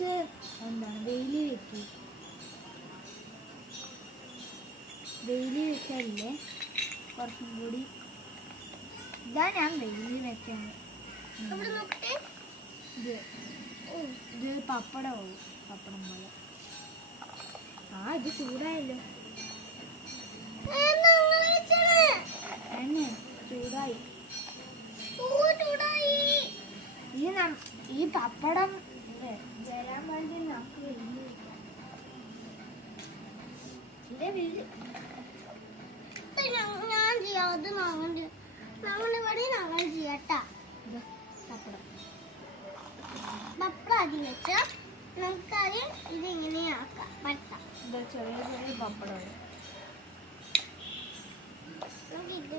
കുറച്ച് എന്താണ് വെയിൽ വെക്കും വെച്ചാലേ കുറച്ചും കൂടി. ഇതാ ഞാൻ വെയിൽ വെച്ചാണ് ഇത് ഇത് പപ്പടമാവും പപ്പടം പോലെ. ആ ഇത് ചൂടായല്ലോ. ചൂടായി. ഈ പപ്പടം വ- വരാൻ വേണ്ടി നമുക്ക് വെയിൽ വെക്കാം. ഇത് വെയിൽ ഞാൻ- ഞാൻ ചെയ്യാം. അത് ഞങ്ങളുടെ ഞങ്ങളുടെ ഇവിടെ ഞങ്ങൾ ചെയ്യട്ടാ. പപ്പടം പപ്പടം ആദ്യം വെച്ച. നമുക്ക് ആദ്യം ഇത് ഇങ്ങനെയാക്കാം പറ്റാം ചെറിയ ചെറിയ പപ്പടം. നമുക്ക് ഇത്